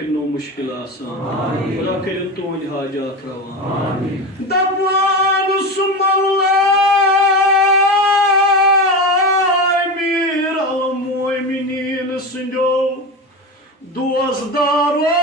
करनो मुश्किल आसान खुदा कर तुंद हाजात रवान दवान सुमल्ला मीर अल मोमिनीन संजो दोस्तदारो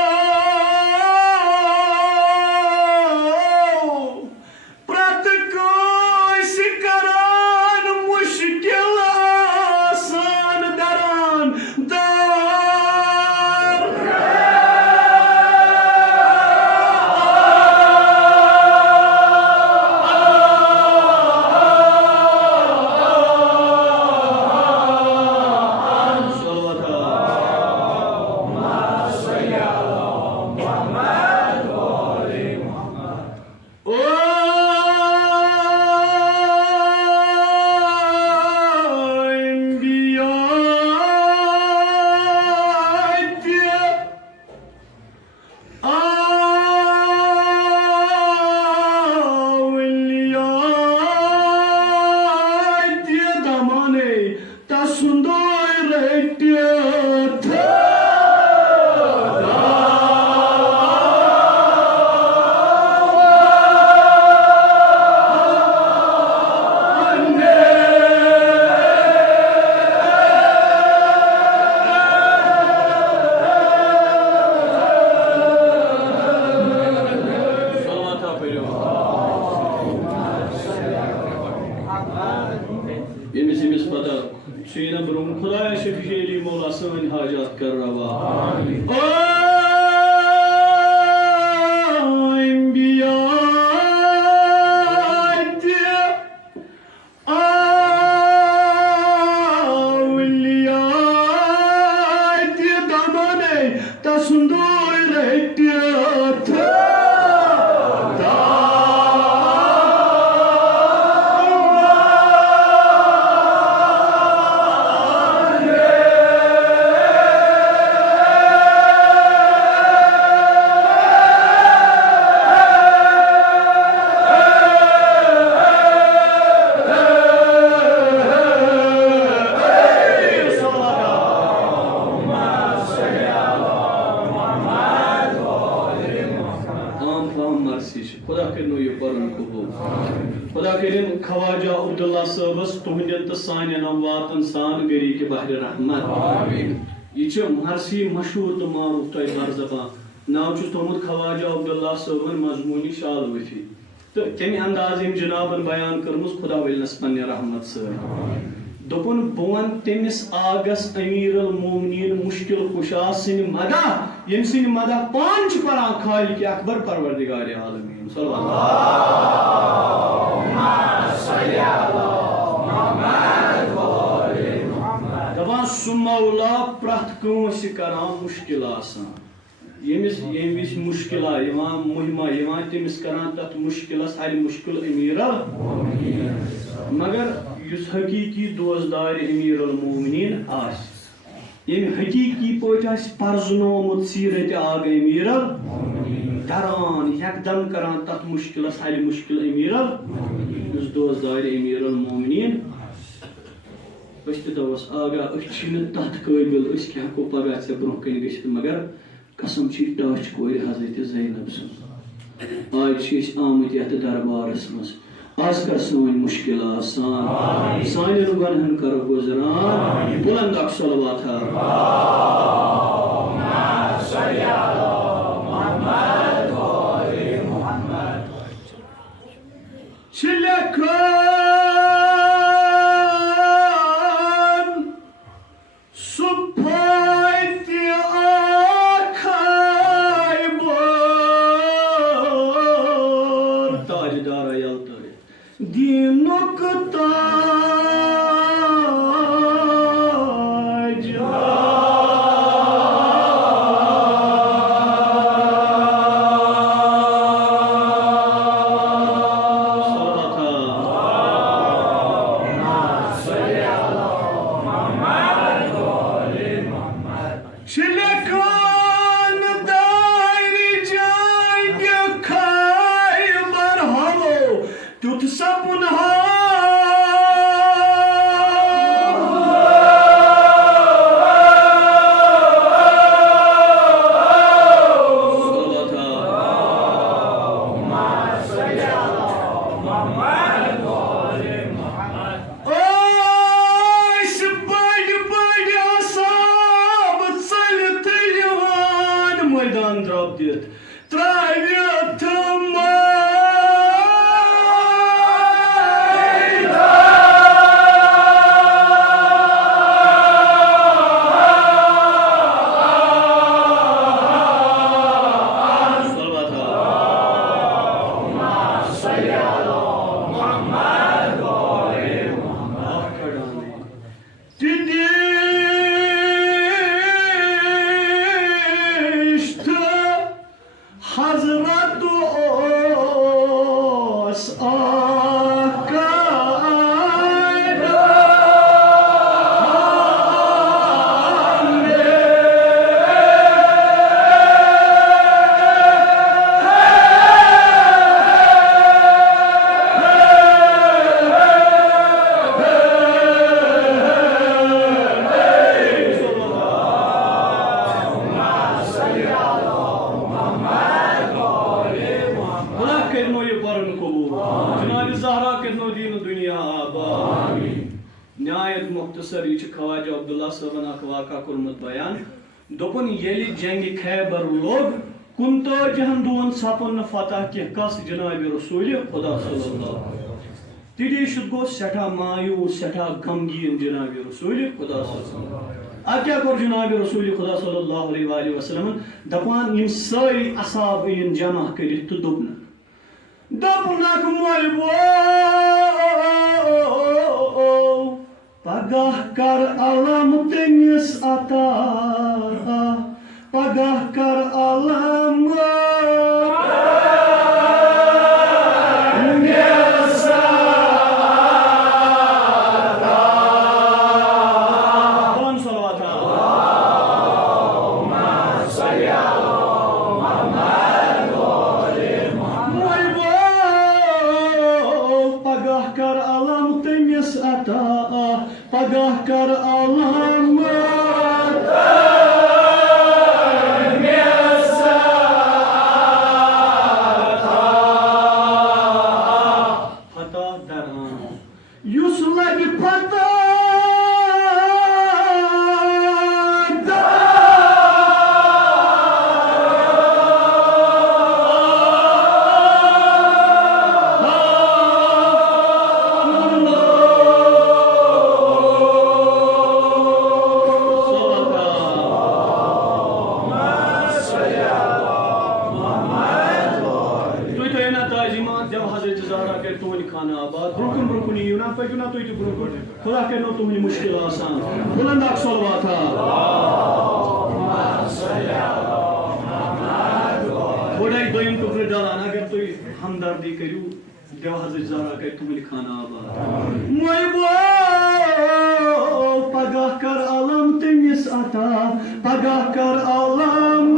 मरसी मशहूर तो मारूफ तो जबान नाव तोमुत ख्वाजा अब्दुल्ला सबन मजमूनी शाल वफी तो तमे अंदाज जनाबन बयान कर्मुस खुदा वलनस पन्ने रहमत सर दोपन बोन तमिस आगस अमीर अल मोमिनीन मुश्किल खुशा सिन मदा यम सिन मदा पांच परान खालिक अकबर परवरदिगार आलमीन सल्लल्लाहु अलैहि मौला प्रथ कंस करान मुश्किल आसान यमिस यमिस मुश्किल मुहिमा तमिस करान तथ मुश्किल हल मुश्किल अमीर मगर युस हकीकी दोस्तदार अमीर अल मोमिनीन आस यम हकीकी पा परजनोमुत सीरत आग अमीर दरान यकदम करान तथ मुश्किल हल मुश्किल अमीर युस दोस्तदार अमीर अल मोमिनीन दस आगा तथ काबिल क्या हको पगह ऐ ब्रोह कन गि मगर कसम टच कोर हजरत ज़ैनब सुन आज आमत ये दरबारस मज आज कर सन मुश्किल आसान सान गुनहन कर गुजरान बुलंद अक्सलवात मैदान द्रव दित त्रावियत ख्वाजा अब्दुल्ला साहबन अख वाक़ा कोरमुत बयान दोपन येली जंग खैबर लोग 39 दोन सपन फतह के कस जनाब रसूल खुदा सल्लल्लाहु तिदी गो सठा मायूस सठा गमगीन जनाब रसूल खुदा सल्लल्लाहु अब क्या कर जनाब रसूल खुदा सल्लल्लाहु अलैहि वसल्लम दपान इन सारी असाब इन जमा कर तो दोपनक मोलबो पगह कर अलम तमिस अता पगह कर अलम पगह कर अलम फतह दरान युस लग फतह खुदा के नो तुम्हें मुश्किल आसान बुलंद सलवात थोड़ा दोयम टुकड़े डालान अगर तुम हमदर्दी करू देव हजरत ज़हरा के तुम्हें खाना आबाद पगह कर अलम तमिस अता पगह कर अलम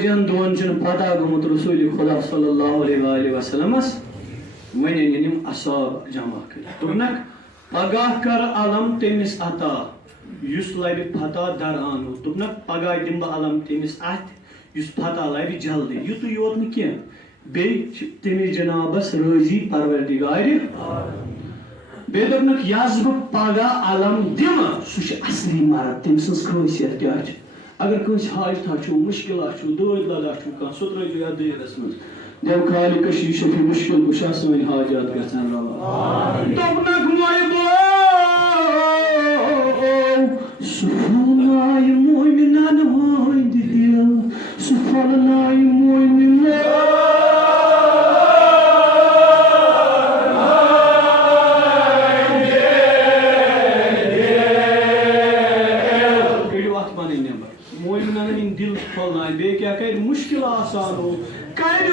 कजन दोन पता गुमुत रसूल खुदा सल्लल्लाहु अलैहि वसल्लम वन यम असहाब जमा कर पगाह कर अलम तमिस अता युस लबि फता दर आनो दोपनक पगाह दिम अलम तमिस अथ युस फता लबि जल्दी युत योत न कह बे तमिस जनाबस राजी परवरदिगार बे दोपनक यस बह पगाह अलम दिम सह असली मर्द तम सज खासियत क्या अगर कंस हाजता मुश्किल दूध लदा कह सह त्रो यथ दीरस मज जब खालिक शफी मुश्किल कुशा सन हाजात गसन रवा दोपनक मोयबो सुफलनाय मोमिनान होइद दिल सुफलनाय मोमिनान दिल फलनाय बे क्या कर मुश्किल आसान हो कर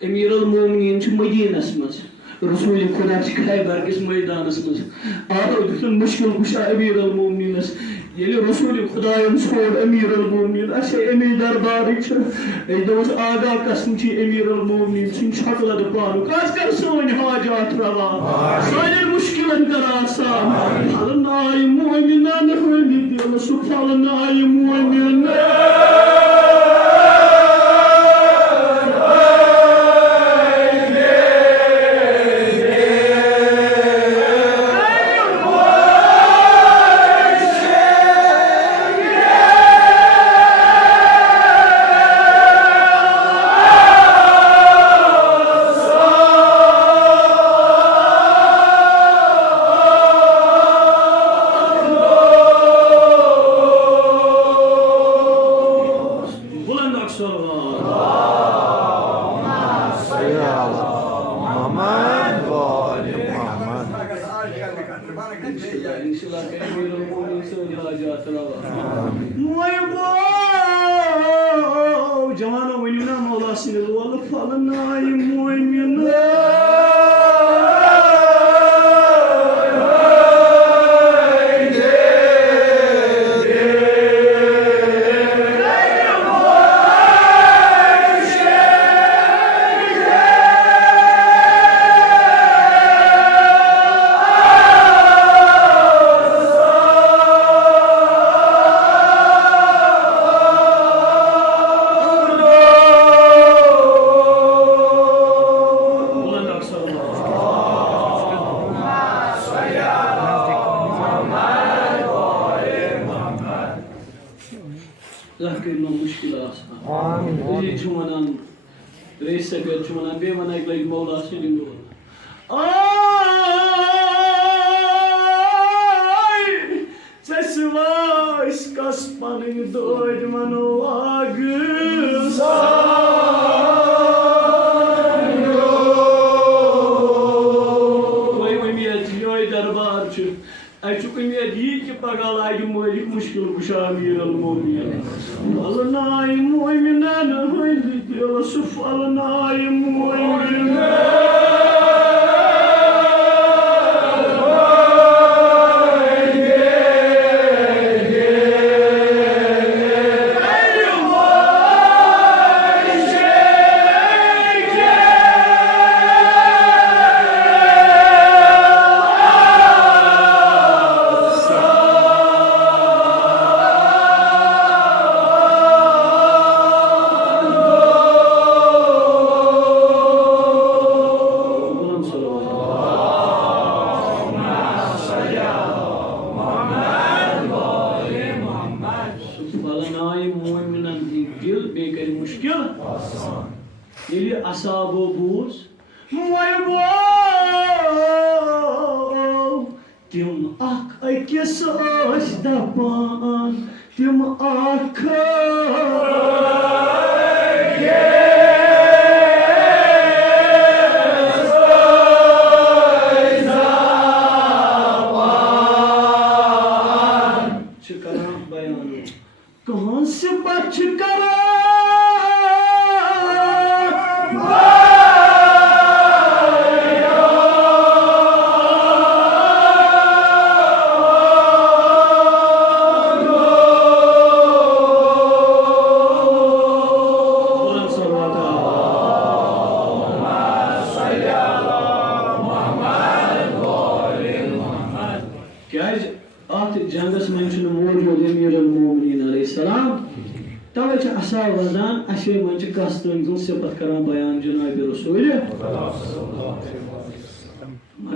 अमीर मोमिनीन मदीनस मज रसूल खुदा खैबर किस मैदानस मज आओ मुश्किल कुशा अमीर मोमिनीनस Yeli Resulü Kudayım sol Emir al-Mu'min Aşe Emir darbarı çı Ejdavuz Aga kasınçı Emir al-Mu'min Sin çakladı panu Kaskar soni hacat rava Sayır müşkilen karasa Halın ayı mu'minan Hündi diyorlar Subhalın ayı mu'minan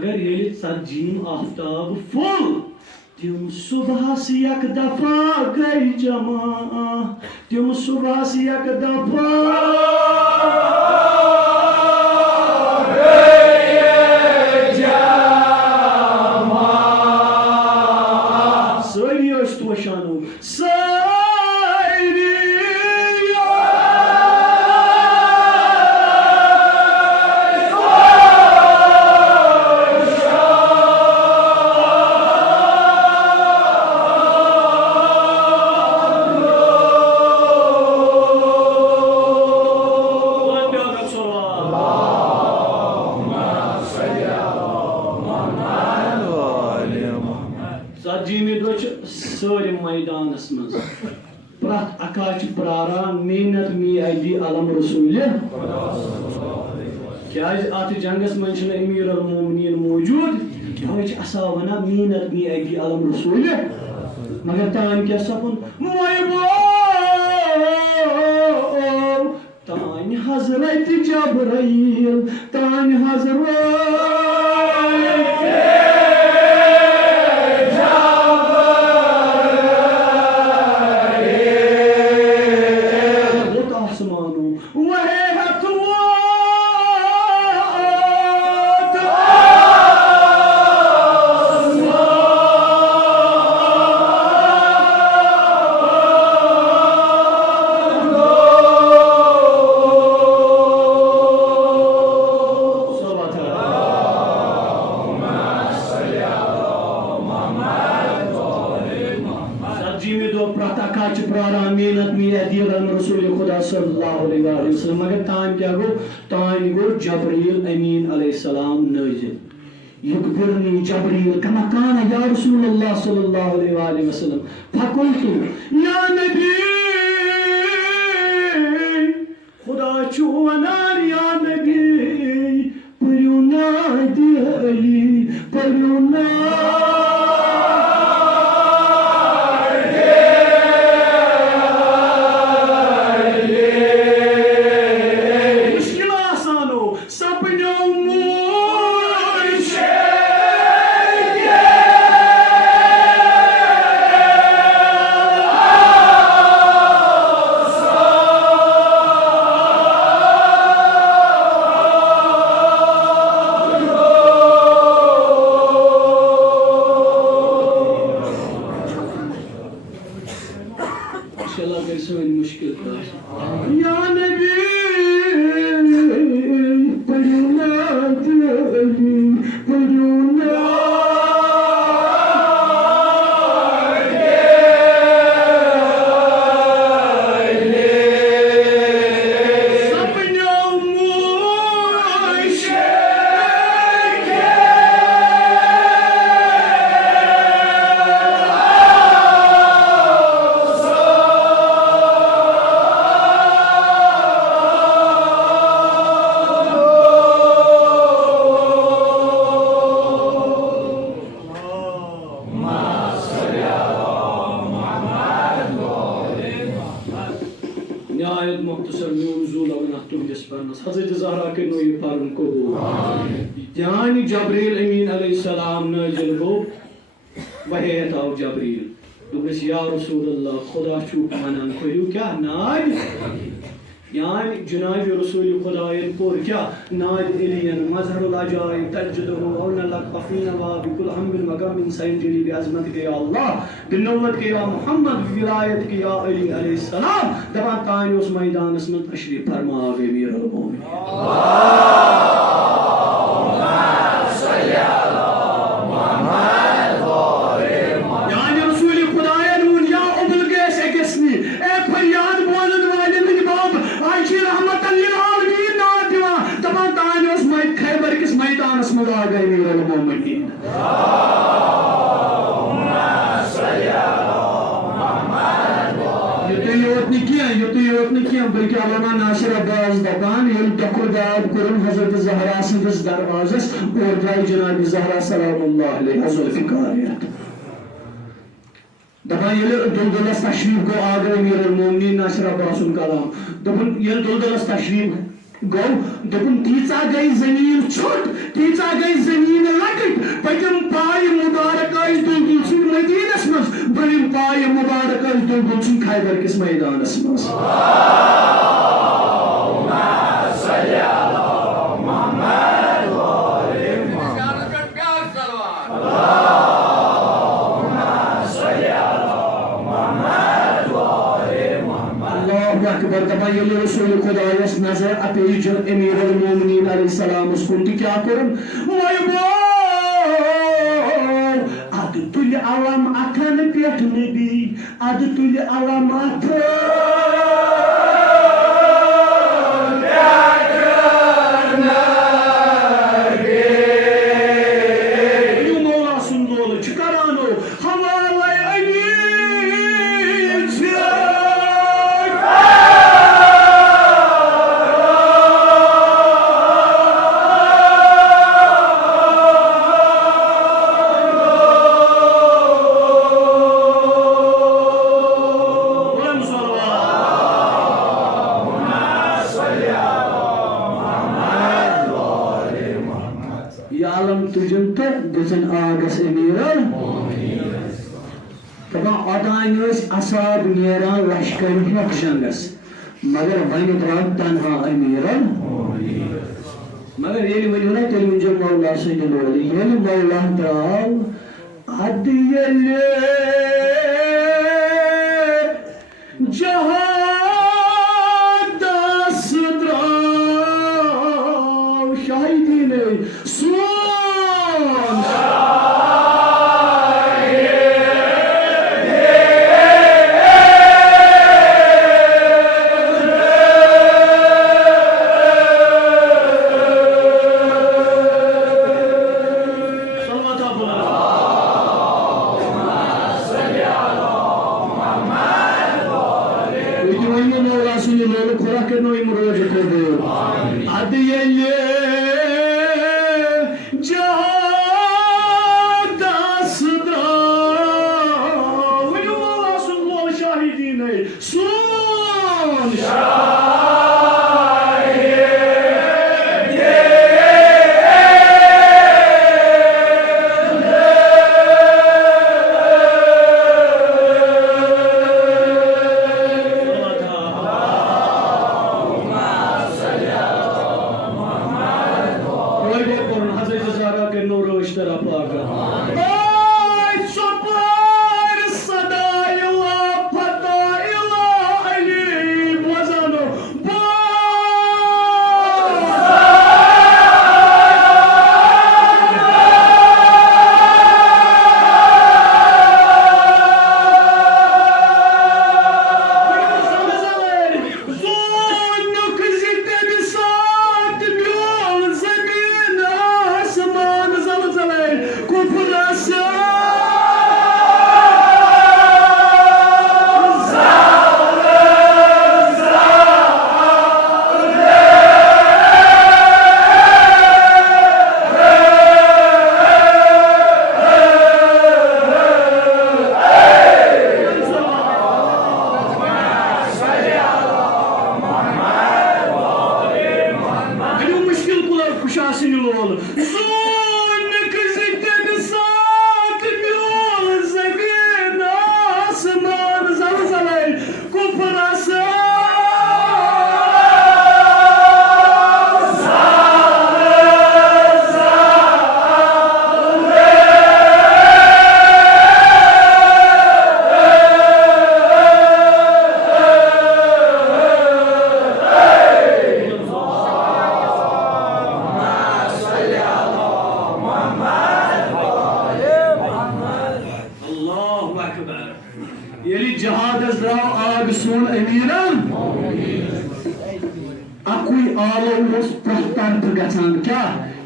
Magar yeli sarjim aftab full Tüm subha se yak dafa gay jama Tüm subha se yak dafa gay jama Söylüyor Stoşanu मज प्रत अकाच प्रारान मेहनत मी अदी अलम रसूल क्या अत जंगस मज अमीर अल मोमिनीन मौजूद तवे असा वन मेहनत मी अदी अलम रसूल मगर तान क्या सपन तान हजरत जबराइल तान मगर तान क्या गो तान गो जबरील अमीन अलैहिस्सलाम नाजिल युखबिरनी जबरील कमा काना या रसूलुल्लाह सल्लल्लाहु अलैहि वसल्लम फकुल्तु या नबी खुदा छु वनान या नबी परुना दिली परुना यानी जबरील अमीन अलैहिस्सलाम नाजिल गो वही आओ जबरील दुबस या रसूलुल्लाह खुदा छु वनान कोयु क्या नाज यानी जनाब रसूल खुदायन पोर क्या नाज इलियन मजहरुल अजाइब तजदहु औन लक फीना वा बिकुल अम्बिल मकामिन सैंजली बिअज़मत के या अल्लाह बिन्नवत के या मोहम्मद विलायत के या अली अलैहिस्सलाम दबा तान उस मैदान में तशरीफ फरमा वे अमीरुल मोमिनीन बल्कि अल्लामा नासिर अब्बास दपान ये दखुदाद कुरन हजरत ज़हरा सिंदस दरवाज़स और द्राय जनाब ज़हरा सलामुल्लाह अलैहा ज़ुल्फ़िकारत दपान ये दुलदुलस तशरीफ को आगे अमीरुल मोमिनीन नासिर अब्बास कलाम दपन ये दुलदुलस तशरीफ गो दपन तीचा गई जमीन छोट तीचा गई जमीन लकट पजम पाय मुबारक आइस दुलदुल सुन मदीनस मस बलिम पाय मुबारक आइस दुलदुल सुन खैबर किस मैदानस मस रसूल खुदायस नजर अपेज अमीरुल मोमिनीन अलैहिस्सलाम उसको क्या करन अद तुल अलम अथन पेट नबी अद तुल अलम गसन आगस अमीर तबा अदान असाब नेरान लश्कर हेक जंगस मगर वन द्राव तनहा अमीर मगर ये वजह ना तेल मुझे मौला से दिलोली ये मौला द्राव अदियले जहां दास द्राव शाहिदी ने सुन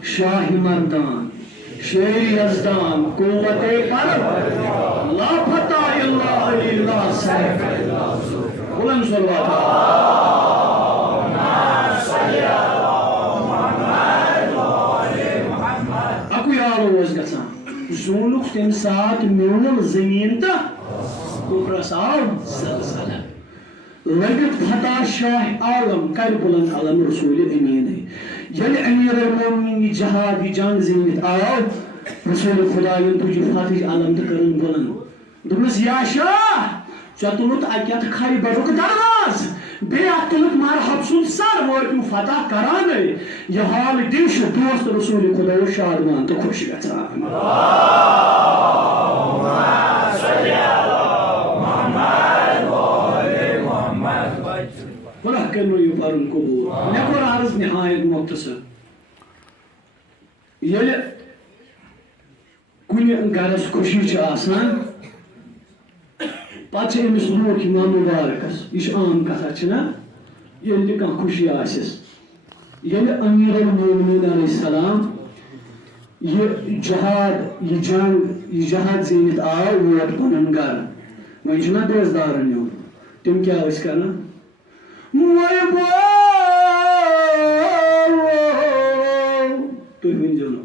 शाही मर्दान शेर यज़दान कुव्वते कल्ब ला फता इल्ला अल्लाह सैफ बुलंद सलवात अकु यारो ओस गसान ज़ूनुक तम साथ म्यूल ज़मीन ता कुफरस आव ज़लज़ला लगित फता शाह आलम कर बुलंद अलम रसूल अमीन जल अमीर मोमिन जहाद जंग जिमित आओ रसूल खुदा तुझे फातिह आलम तो करन बुलंद दुमस या शाह चतुलुत अक्यत खैबरुक दरवाज बे अतुलुत मरहब सुन सर वो फतह करान यह हाल दिश दोस्त रसूल खुदा शादमान तो खुश गसान वला कनो ये पारुन कबूल मे कोर अर्ज निहायत मुख्तसर ये कुन गरस खुशी छ आसान पाछे अमिस लोक इमाम मुबारकस यह आम कथा छना ये कह खुशी आसिस ये अमीर मोमिनीन अलैहिस्सलाम ये जहाद ये जहाद जीनित आव वोट पन गर वह छना बेजदारन यून तम क्या करना तुम वन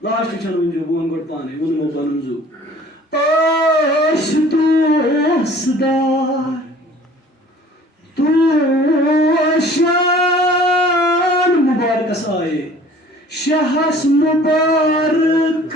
लास्ट वन वो वन गो पाने वो पन जू शान मुबारक आए शहस मुबारक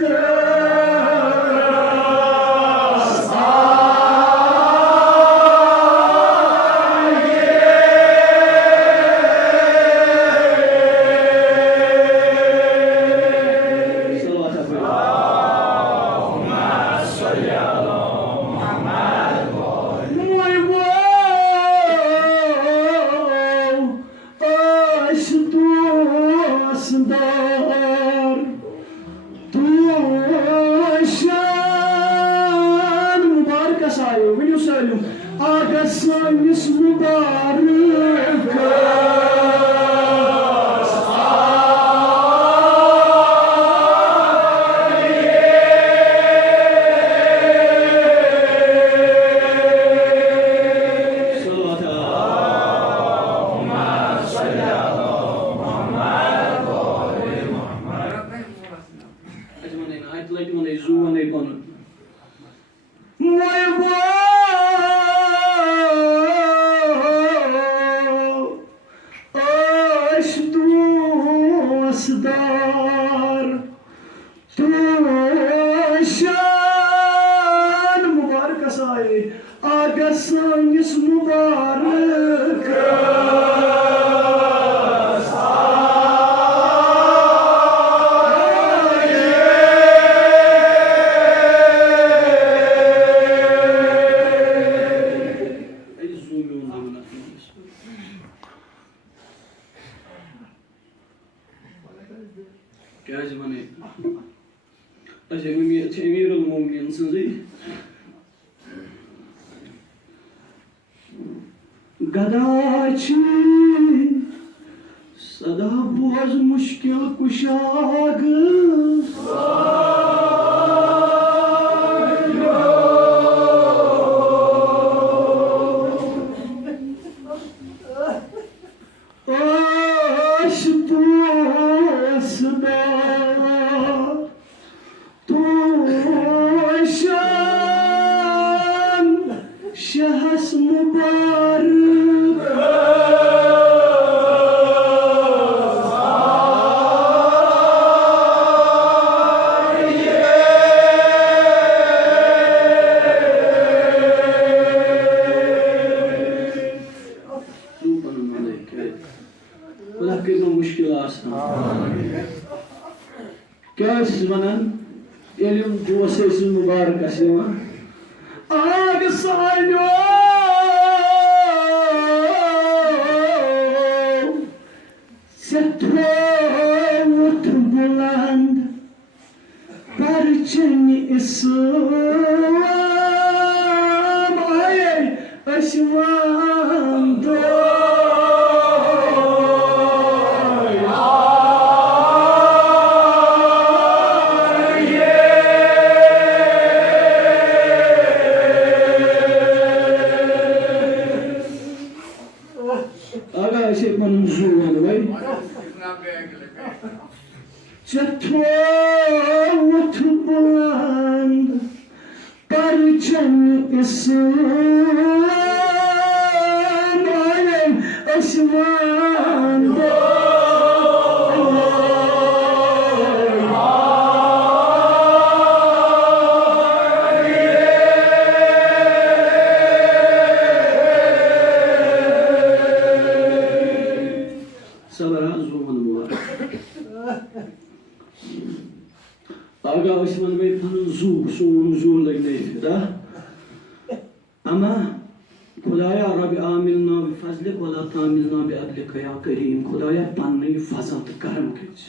Agasunis Mubarak Agasunis Mubarak Gadachi sada boz mushkil kushag Shahas Mubarak Kya sizmanan elim duası mübarek asma Agsanyo Setrovut buland Parçeni İslam Ay aşmandı Setrovut buland Parçeni İslam Ay aşmandı Aga Osman Bey tanın zuğur lagneyi da ama Khudaya Rabbi amilna bi fazlik ve la tamilna bi adlika ya kerim Khudaya panneyi fazat karım kıç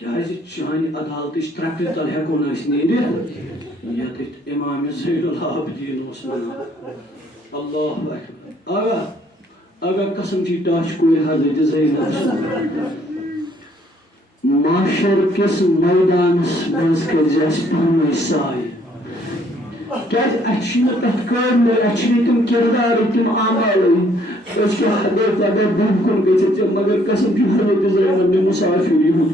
Kâzi çani adalet iştirakli tal hekuna isneydi ya da İmam-ı Zeynul Abidin Osman Allahu Ekber Aga kasım ki taş koy Hazreti Zeynep Mahşer kes meydanız baz kılacağız panmayı sahi. Gel açını petkörle, açını tüm kirdar tüm amalı. Özke hadeflerde bulkun geçeceğim. Magar kasım ki Hazreti Zeynep'le musafiri bu.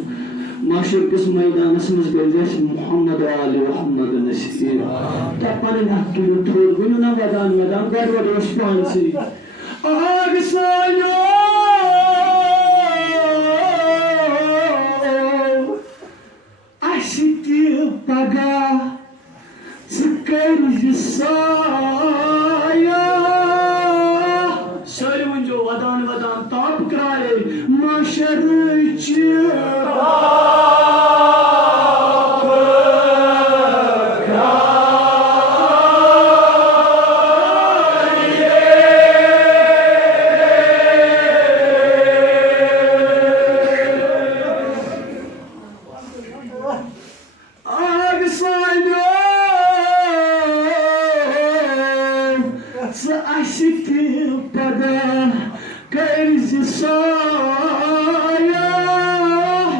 Mahşer kes meydanısımız geleceğiz. Muhammed Ali, Muhammed Nesir. Tapanın hakkını tur, gününe vadan garva responsi. Agsayo. Pagar de saia Söyle önce vadan tap kare maşarıcı asiti pada kerzi saya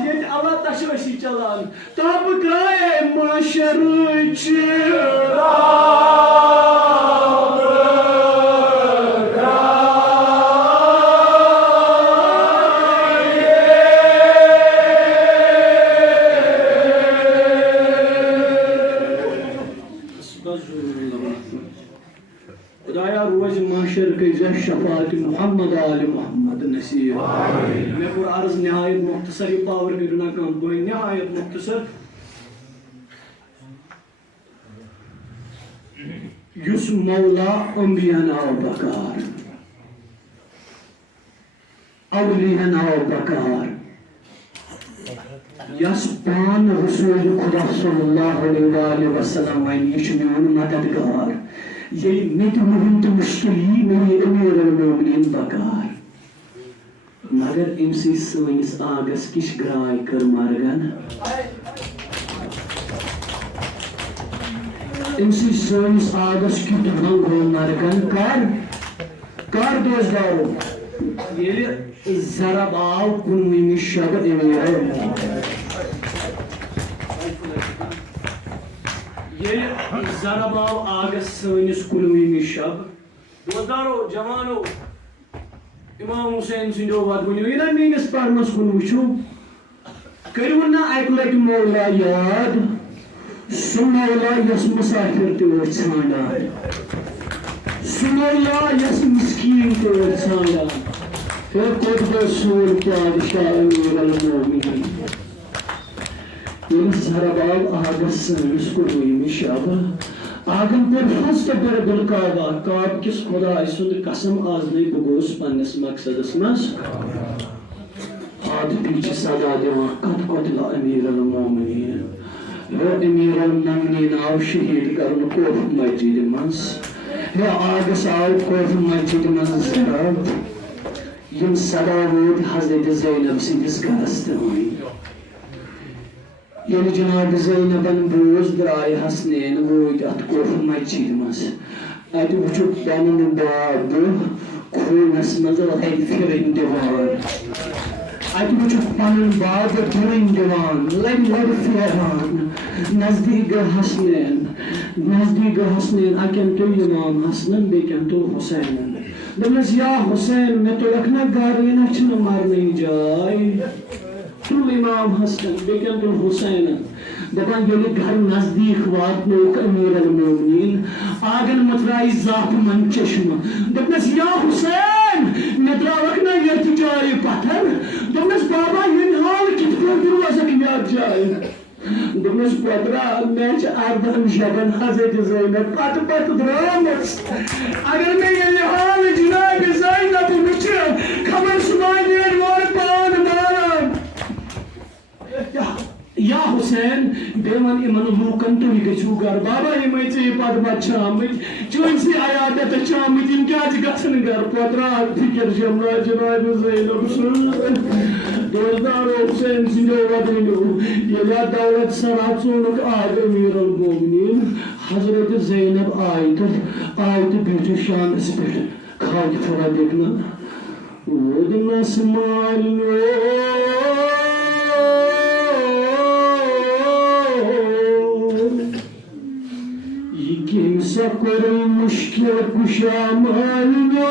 yet Allah taşışı çalan tab gaye maşarıçı Shafat Mohammad आल मोहम्मद नसीब मैं पुर अर्ज नहायत मुख्तसर ये power करना कम कोई नहायत मुख्तसर युस मौला अंबिया नाव बकार अवलिया नाव बकार यस पान रसूल खुदा सल्लल्लाहु अलैहि वसल्लम ये मेन मददगार ये मेरे मुहिम तो मुश्किल ही मेरे अमीर अल-मोमिनीन बकार मगर इमसी सनिस आगस किश ग्राय कर मारगन इमसी सनिस आगस की तरह मारगन कर दोस्तदारो ये जरा बाव कुनवी शब अमीर ये ज़रबाव आगस सनिस कुलवीमी शब दोस्तदारो जवानो इमाम हुसैन सिंधो बात बोलियो ये ना मीनिस पारमस कुन वुचो करियो ना अकलट मौला याद सुमौला यस मुसाफिर ते वछाना सुमौला यस मिस्कीन ते वछाना फिर कोट रसूल पादशाह अमीर अल-मोमिनीन ज़रबाव आगस सनिस कुलवीमी शब आगम पर फस्त पर बिलकाबा काब किस खुदा सुंद कसम आज नहीं बगोस पन्नस मकसदस मस हाथ पीछे सजा देवा कत कतला अमीर अल-मोमिनीन वो अमीर अल-मोमिनीन आव शहीद करन कोफ मस्जिद मस हे आगस आव कोफ मस्जिद मस ज़रब यम सदा वोद हज़रत ज़ैनब सिंदिस गरस तवी ये जनाब ज़ैनबन बोझ द्राय हसनैन वोत अत कोफ मस्जिद मस अत वुचु पन्न बाब खूनस मज लग फिरन दिवान अत वुचु पन्न बाब फिरन दिवान लग फिरान नजदीक हसनैन अकन तो इमाम हसनन बेकन तो हुसैनन दमस या हुसैन मैं तो रखना गारना छन मारने जाय तुम इमाम हसन बेकन तुम हुसैन दपान ये घर नजदीक वातो अमीर अल-मोमिनीन आगन मतराई जात मन चश्म दपनस या हुसैन मैं द्रावक ना ये जाय पत्थर दपनस बाबा ये हाल कित को रोजक याद जाय दपनस पत्रा मैच अर्दन जबन हजरत ज़ैनब पत द्रामस अगर मैं ये हाल जनाब ज़ैनब मुझ खबर सुनाने वाले पान या हुसैन बेवन इमन लूकन तो ही गचू घर बाबा ये मैचे पद बचामित चोन से आयादत चामित इन क्या गसन घर पत्रा फिकर जमना जनाब ज़ैनब दोस्तदारो हुसैन सिंधो वदनो ये दौलत सराचोनक आग अमीर अल-मोमिनीन हजरत ज़ैनब आयत बेटू शान पे खाक थोड़ा देखना वदना समालियो kimse korunmuşlar kuşamayla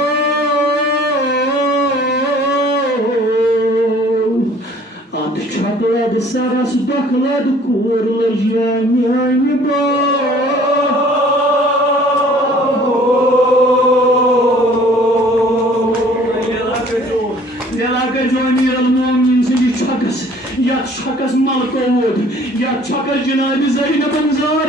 at çakladı sarası bakladı kurlar yani ya çakas malkovod ya çakas Cenab-ı Zeynep'in zar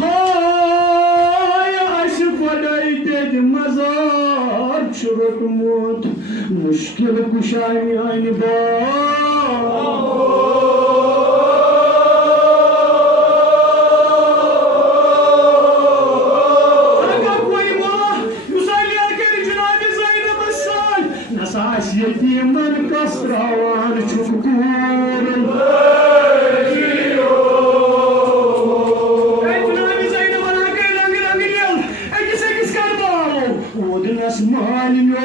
hay aşık vadayı dedi mazar çürük mut müşkil kuşayni aynı yetimen kasravar çukurun Cenab-ı Zeynep bana rang yıl 58 karbalı Odnas malino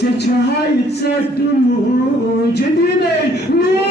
se çay çattım cedine nur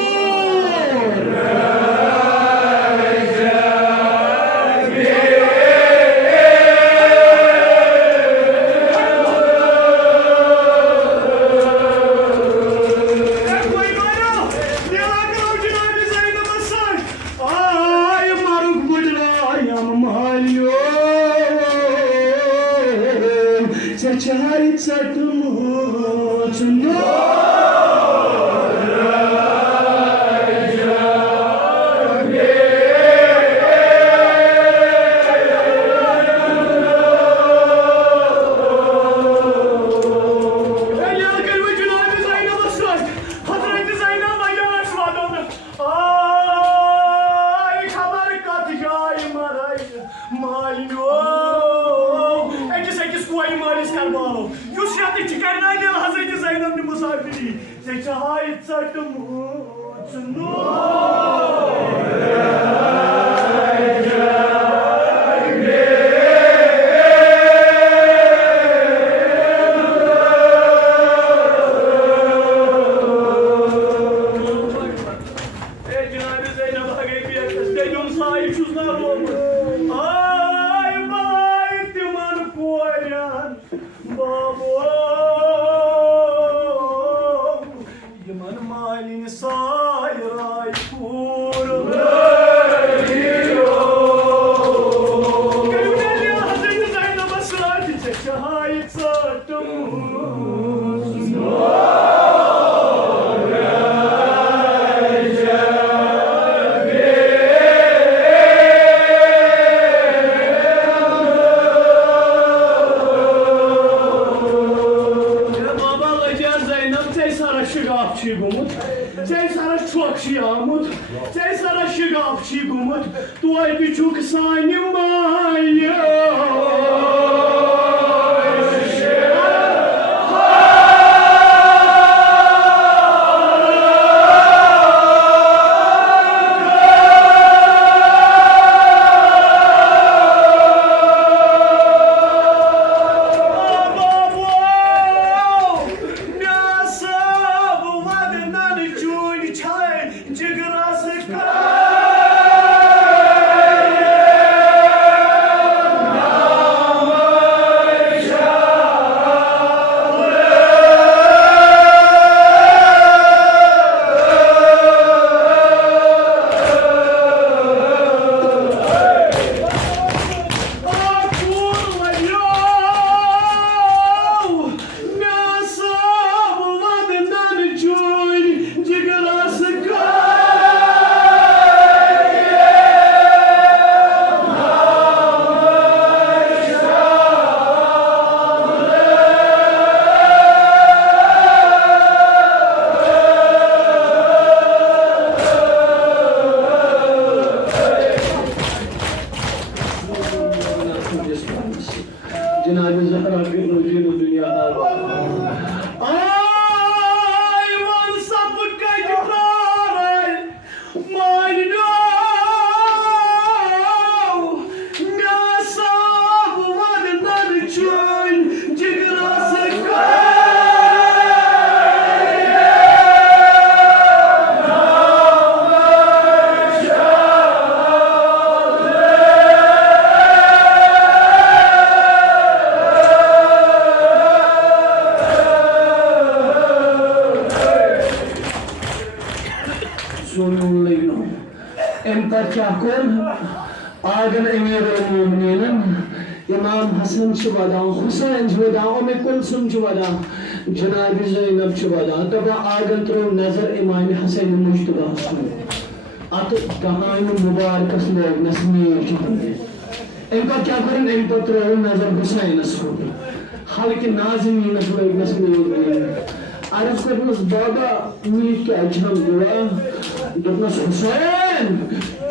çay çattım आगन अमीर मोमिनीन इमाम हसन वदा हुसैन वदा उम कुलसुम वदा जनाब ज़ैनब वदा तब आगन throw नजर इमाम हसन मुश्तबा अत कहानी मुबारक लोग नस्मीर इनका क्या करें इन पर त्रो नजर हुसैन हालांकि नाज़मीन लोग नस्मीर अर्ज करनस बाबा मीर क्या जम दुआ दोपनस हुसैन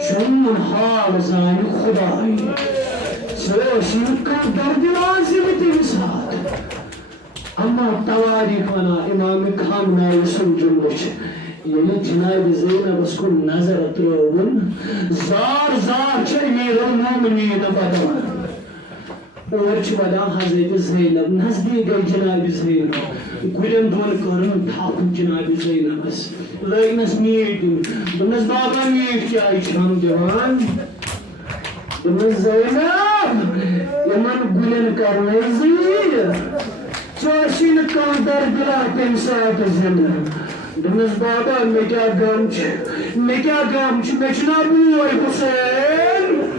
शुन हाल जान खुदाई सो शिरका दर्द लाजिम साथ अम्मा तवारीख वना इमाम खान में जुम्लुच ये जनाब ज़ैनब उसको नजर त्रोवन जार जार च अमीरुल मोमिनीन बदवन और वदान हजरत ज़ैनब नजदीक गई जनाब ज़ैनब गुलन दोन करन थाप जनाब ज़ैनबस लगनस मीट दोनस बाबा मीट क्या हम जवान दोनस ज़ैनब यमन गुलन करने ज़ीर चाशिन कांदर दिला पेंसात ज़िंदा दोनस बाबा मैं क्या गम मैं जनाब हुसैन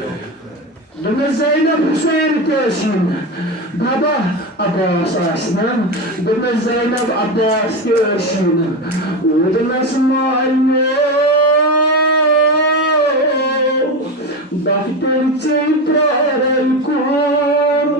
दोनस ज़ैनब हुसैन कैसिन बाबा अब्बास आसना दोनस ज़ैनब अब्बास कैसिन दोनस मालनो बाहतर चै प्रारल कोर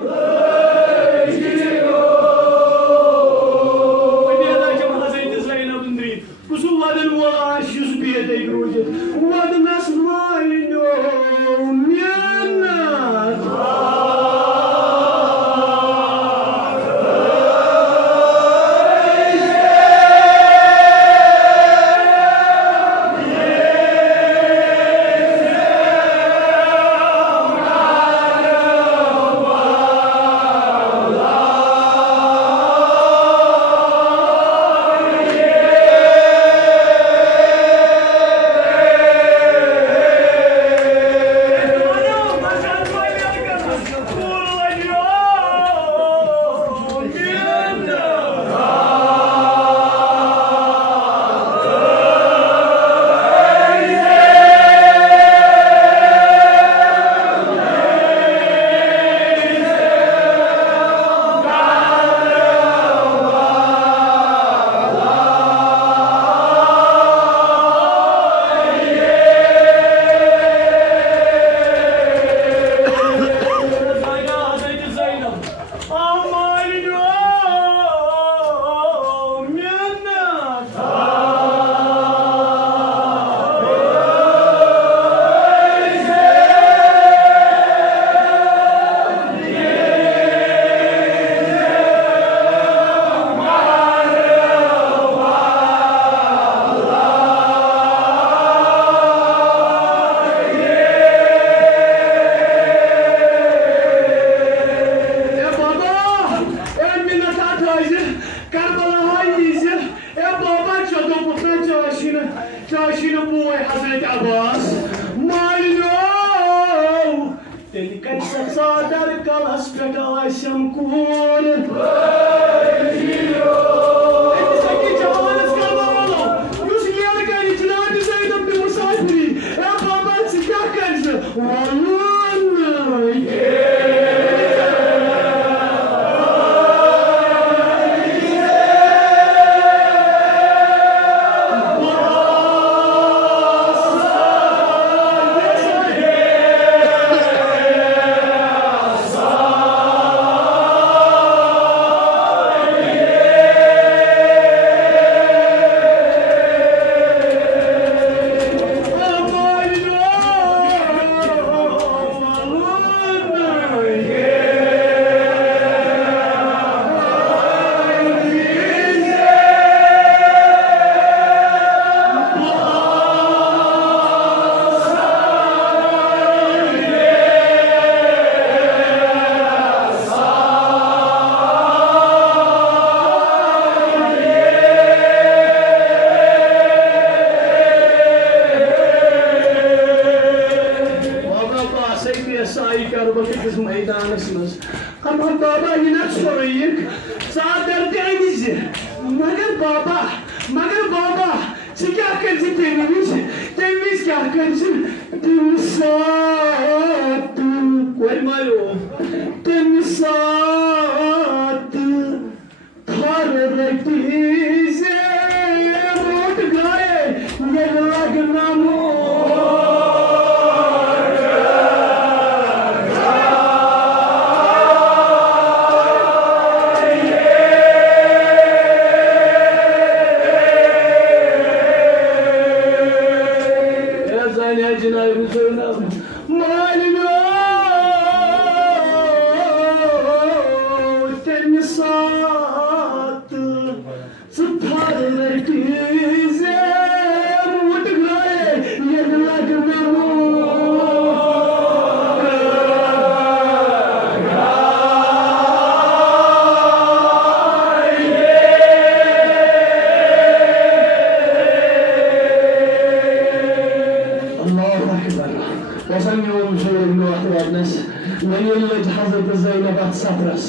अत सफरस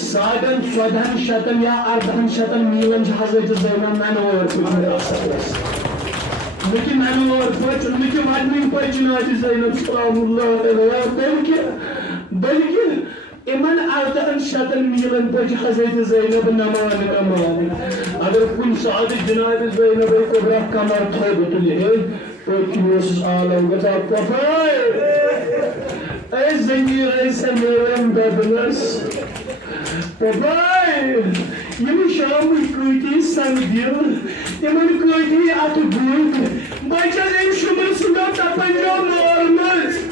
1400 या 1800 मीलन हजरत ज़ैनब मैनोवर सफरस लेकिन मैनोवर पच लेकिन वादमी पच जनाब ज़ैनब सलामुल्लाह अलैहा बल्कि इमन 1800 मीलन पच हजरत ज़ैनब नमान अगर कुन साद जनाब ज़ैनब कुबरा कमर थोड़ तुले पच आलम गता पफाय ऐ ज़ंजीर समेरम दबनस पफाय यम शाम कुती संदिल यमन कुती अत गुट बचस एम शुमर सुना तपंजो मोरमस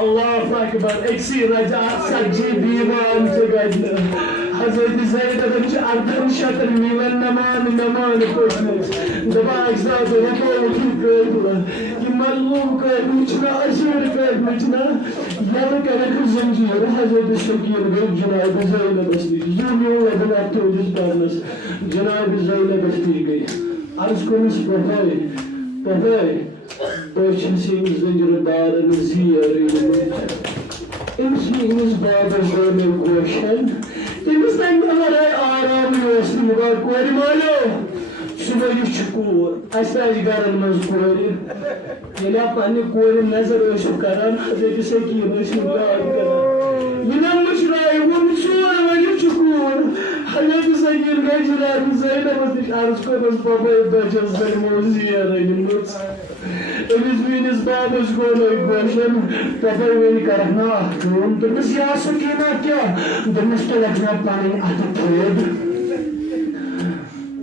अल्लाह अकबर एक्सी रजा सजी दीवान से गजन हजरत ज़ैनब 1800 मीलन नमान कोशमस दबा अज्जाद रको उठी कर ये मलूम कर मुचना अशूर कर मुचना यार करे कुछ जंजीर हजरत शकीर गए जनाब ज़ैनब असली यूं लगना तो जिस करनस जनाब ज़ैनब असली गई अर्ज conus पफाय Bachin sing zinjir dar and ziyar Imsiniz babas gome question Imstan garay aram yosni var kori malo Subayu chukur Asaj garan maz kori Yela pani kori nazar yoshu karan Hazreti Sakir yoshu karan Yinam mashrai wumsur vaju chukur Hazreti Sakir gajrar Zaynab aslish arz konas baba bachin zaymo ziyar Imsiniz Elis babas gome question Papa veni karna Demis ya sakina kya Demis talakna pani ati thod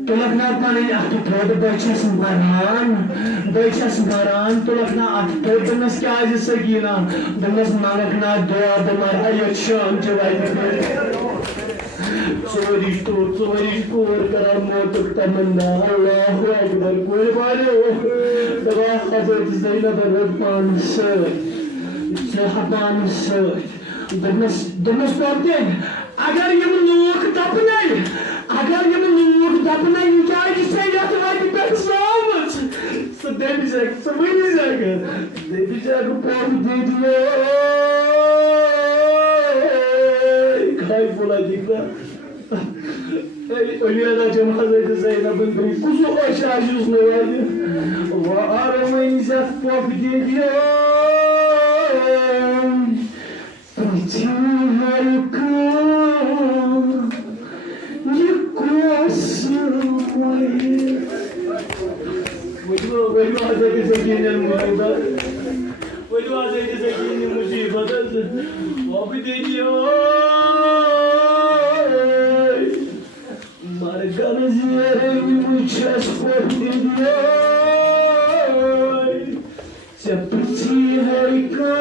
Tulakna pani ati thod Bachas maran Tulakna ati thod Demis kya aji sakina Demis malakna dua Demar ayat sham Jawai Sorry to karam motuk tamanna Allahu Akbar koi balo Daba Hazrat Zainab Rahman sir Sahaban sir Demis pardon agar yem log tapne क्या जिससे या तो भाई पे सामत so demeyecek por diye kaybolacaklar Ölüyorlar Cem Hazreti Zeynep'in bir kuzu aşağı yüzüne vardı ve aramayınca por diye Veli Hazreti Zeki'nin musibet Veli Hazreti Zeki'nin musibet Abi diyor Marganız yere muchas por diyor Septi harika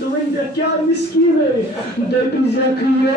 तो वही क्या मिस्कीन है दबी जखिया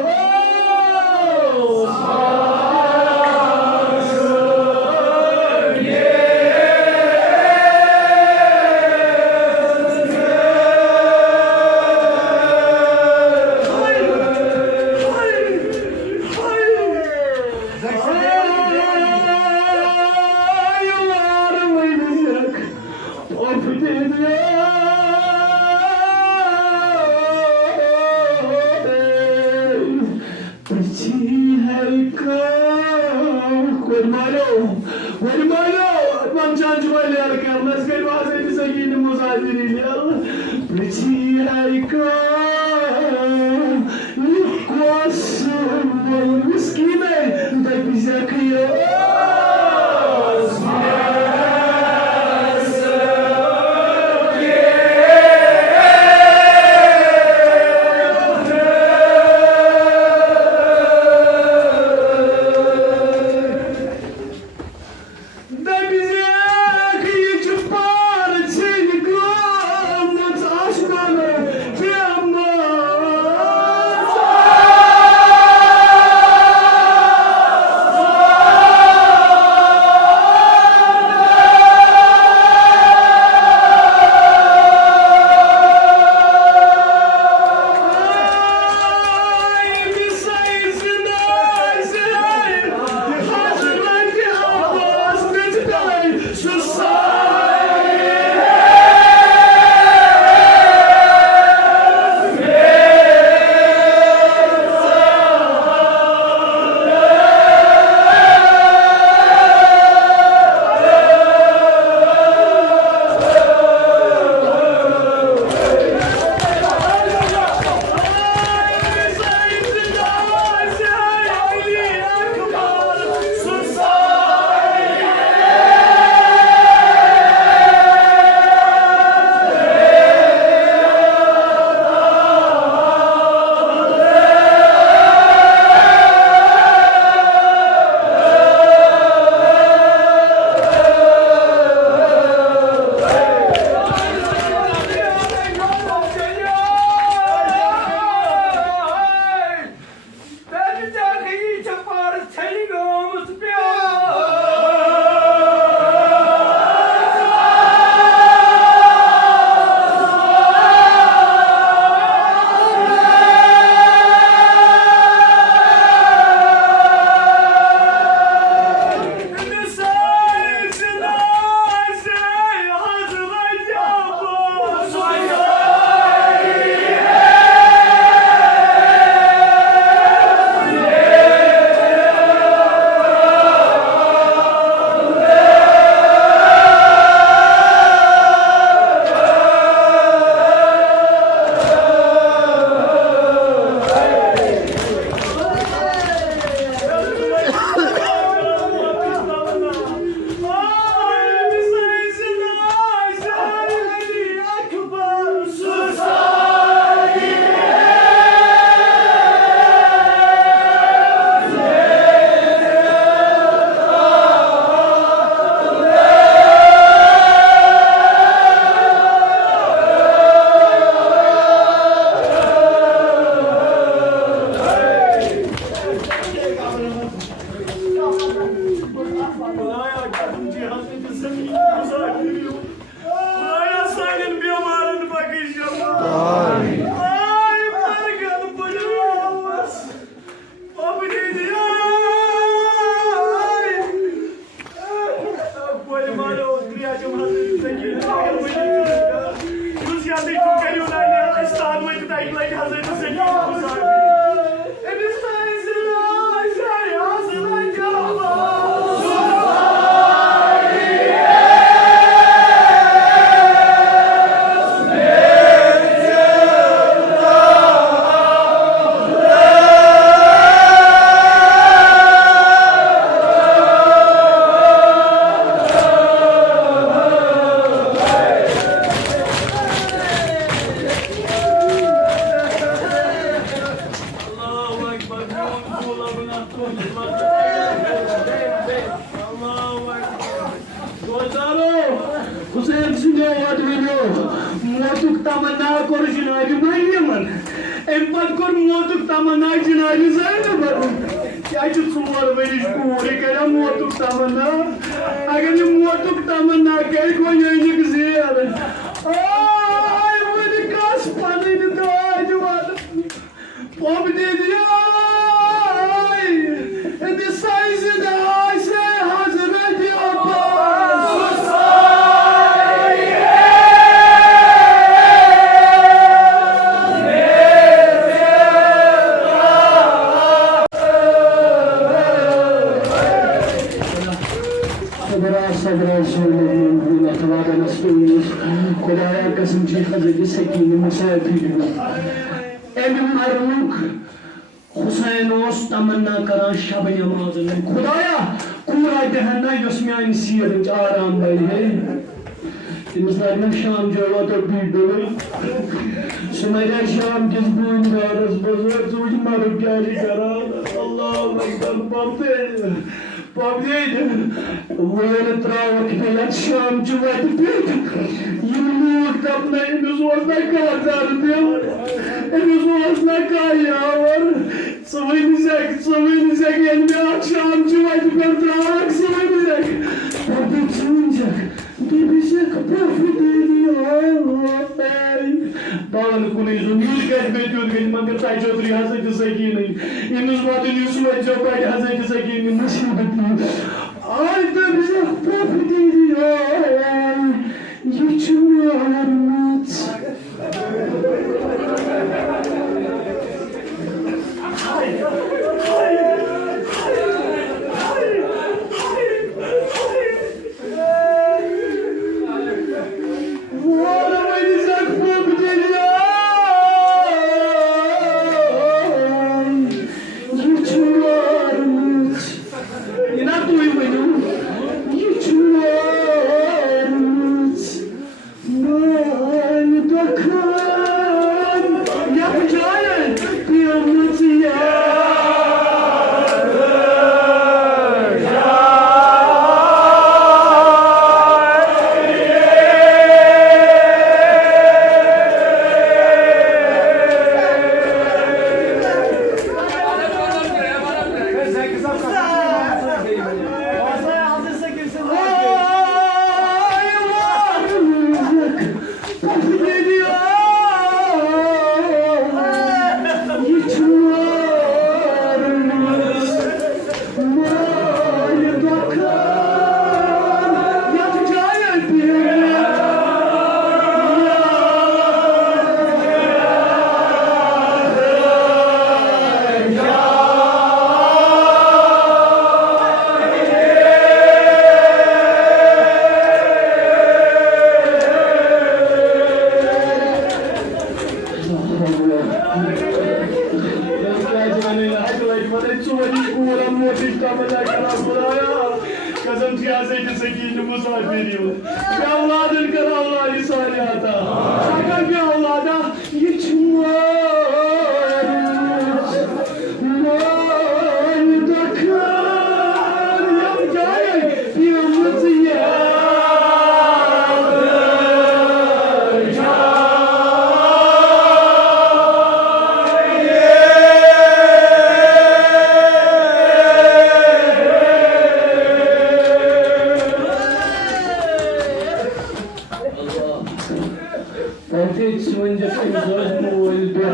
Fatih Sıvınca Kemizöz Muğul Bek.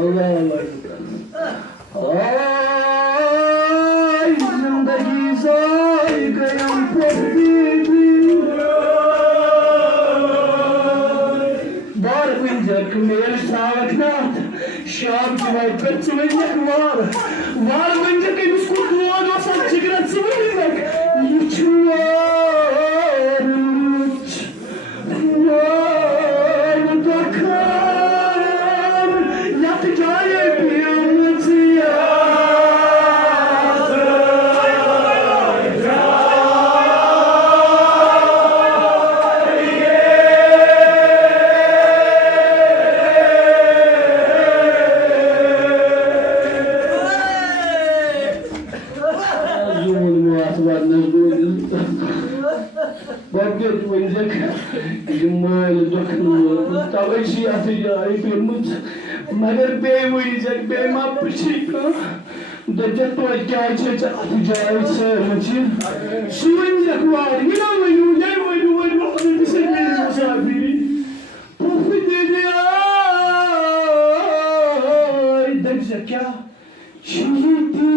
Allah Allah. Ay zindagi zay gayam perdidi. Bar Winjak Mir Savaknat. Şam Civay Pet Sıvınjak var. Var Winjak Emis Kutluğun Asal Çıgırat Sıvınjak. Yıçıvar Uç. Bakit Winjak Jumal Dokno Tawashi Atijai Pimut Mother Bay Winjak Bay Mapchika the Japan Kacha Atijai Sermachi Swinjak War you know when you never do what you want to say Musafiri Prophet Dexaka Chiti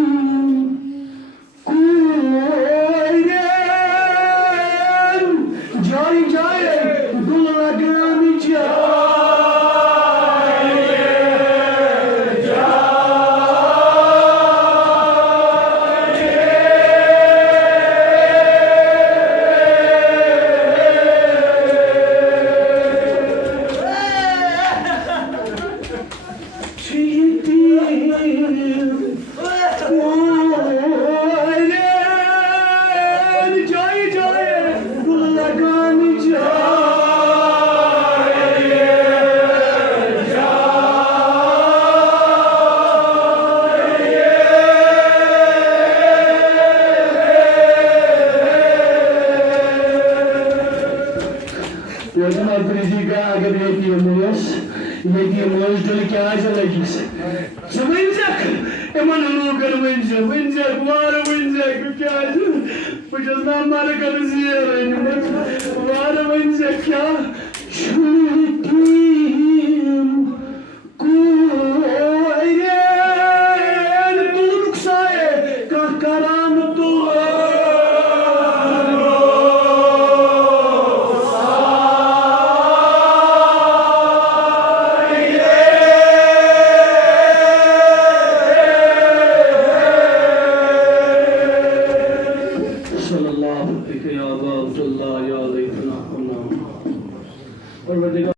Yazıma Brezika agar yetiyemiyoruz. Yetiyemiyoruz dolu kağıca lagis. Winjak Emanulu kar Winjak var Winjak kağıca. Pujasna mara kar ziyaret. Var Winjak ya. Çulitim kuayren tuluk saye kahkaran tuğa. Sallallahu aleyhi ve sellem ya Laytana.